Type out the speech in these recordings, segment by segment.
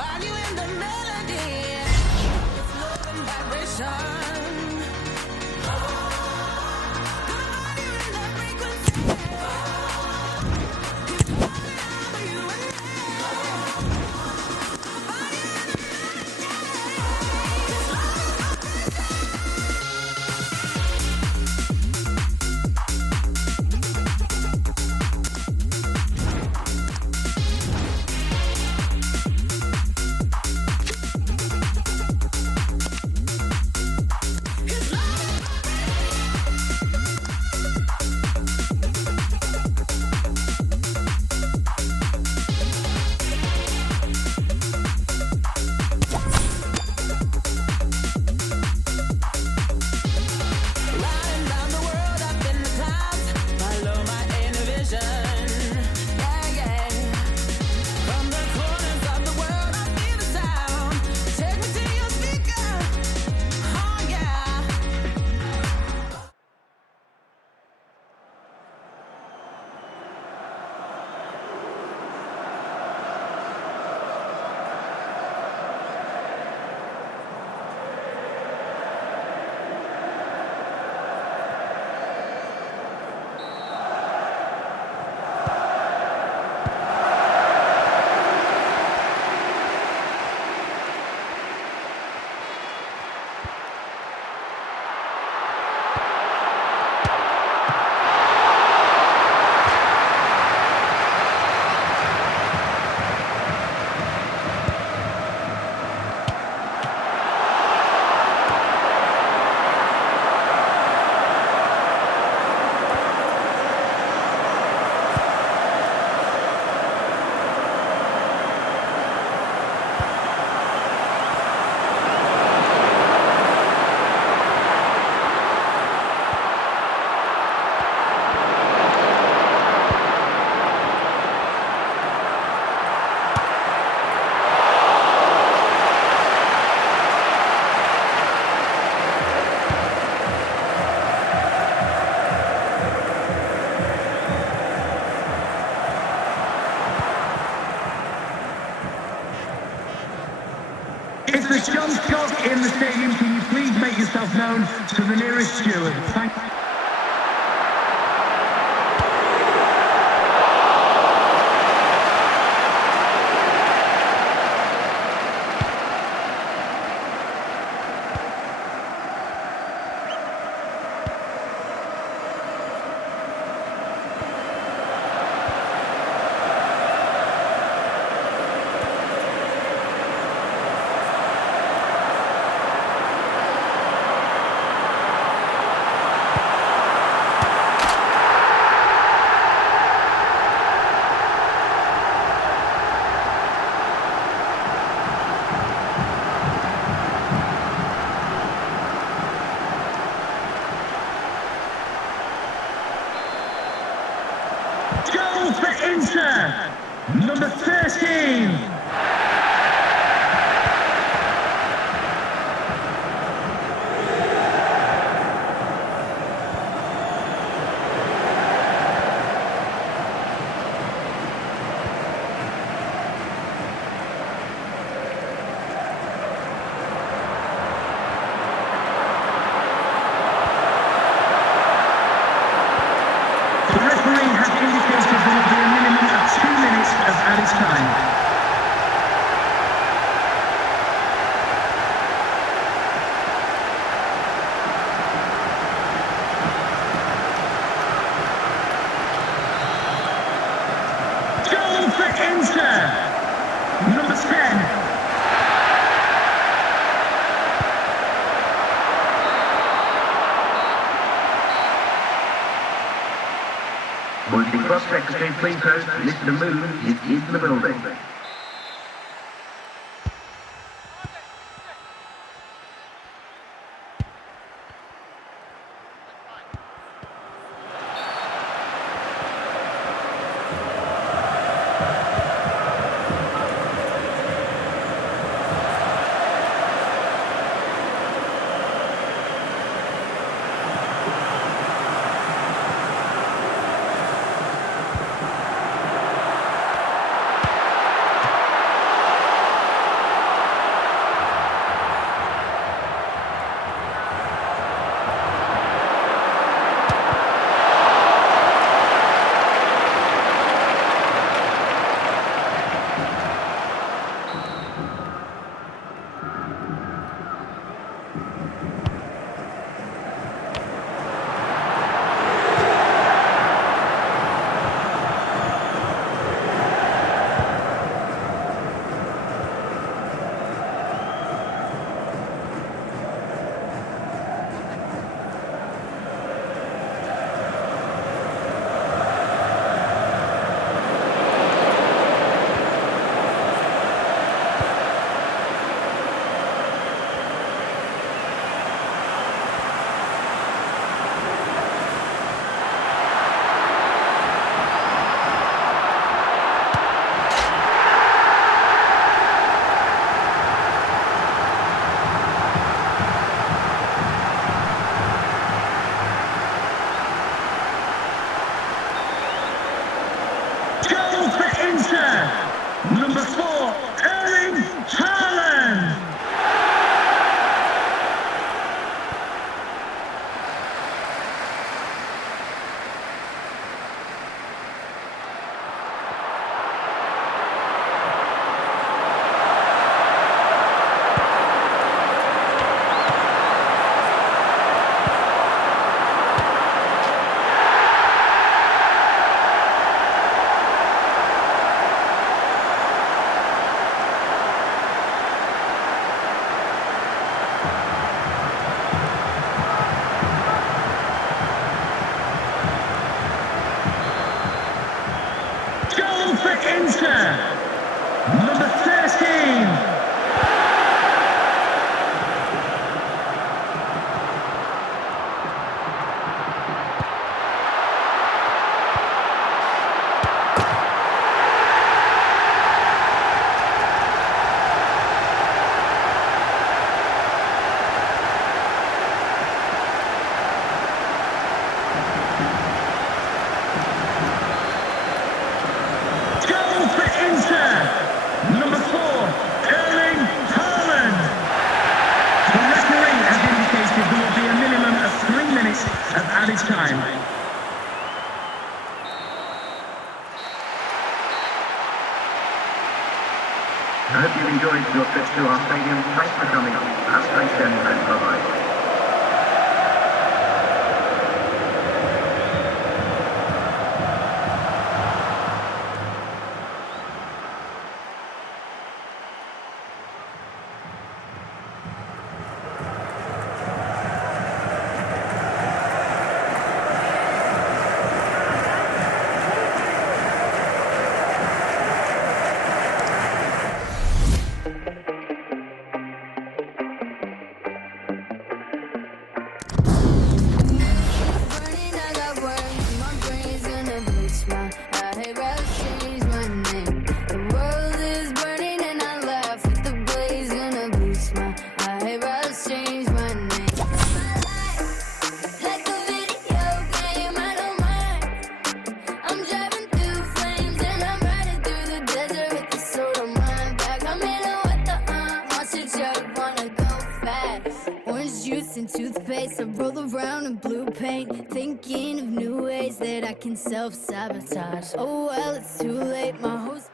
Value in the melody. It's love and vibration. Value in the frequency. It's fire for you and riding round the world up in the clouds. Follow my inner vision. Yeah, yeah. From the corners of the world, I feel the sound. Take me to your speaker. Oh, yeah. It's the John Scott in the stadium. Can you please make yourself known to the nearest steward? Thank you. Goal for Inter, number 13. The referee has indicated there will be a minimum of 2 minutes of added time. Goal for Inter, number 10. Would the cross secretary please host Mr. Moon is in the building. Number 4, Erling Haaland. Goal for Inter. Number 13. Goal for Inter. Number 4, Erling Haaland. The referee has indicated there will be a minimum of 3 minutes of added time. I hope you've enjoyed your trip to our stadium. Thanks for coming. Have a great day and bye-bye. Burning, I got worms, my brain's gonna bleach my eyebrows, change my name. The world is burning and I laugh with the blaze, gonna bleach my eyebrows, change my name. My life, like a video game, I don't mind. I'm driving through flames and I'm riding through the desert with the sword on my back. I'm in a what the monster truck, wanna go fast. Orange juice and toothpaste, I roll around in blue paint, thinking of new ways that I can self-sabotage. Oh well, it's too late, my host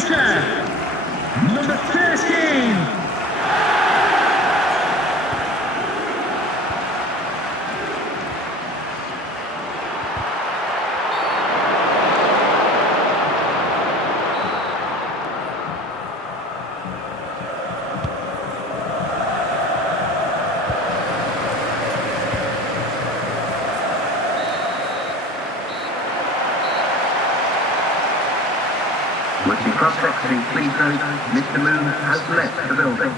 Inter, number 13. Watching cross-sectioning, please note, Mr. Moon has left the building.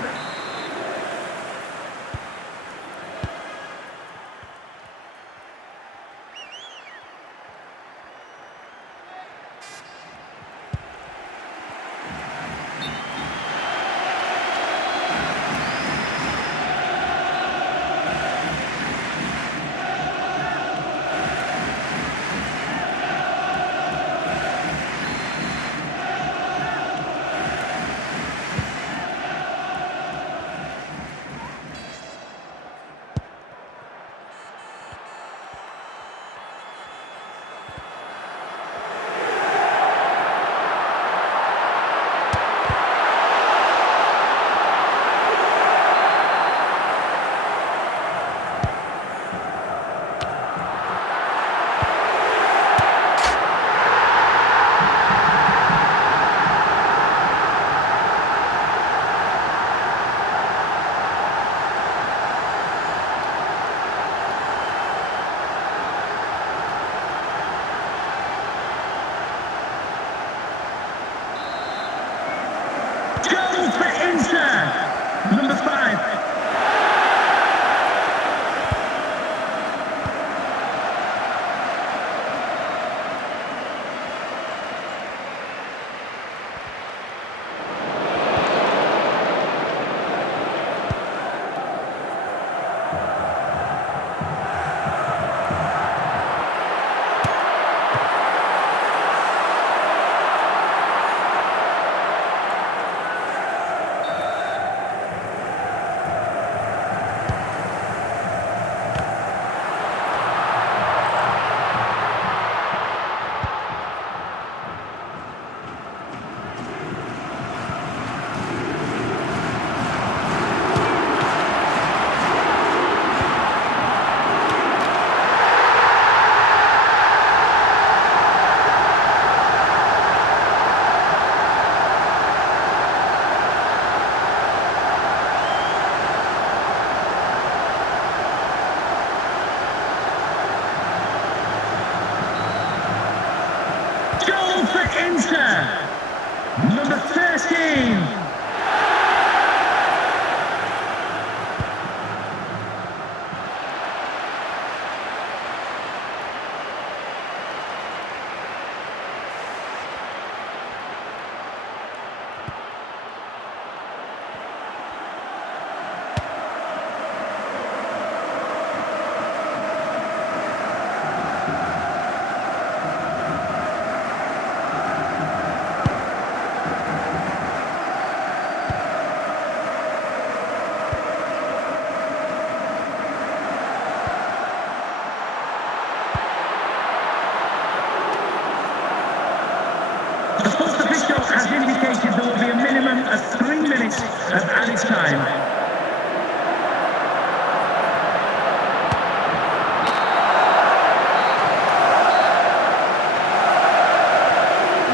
Goal for Inter, number 5. Goal for Inter, number 13. The sports official has indicated there will be a minimum of 3 minutes of added time.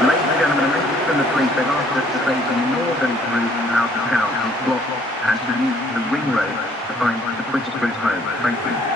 Ladies and gentlemen, a message from the police. They've asked us to take the northern route out of town and block and to use the ring road to find the quickest route home. Thank you.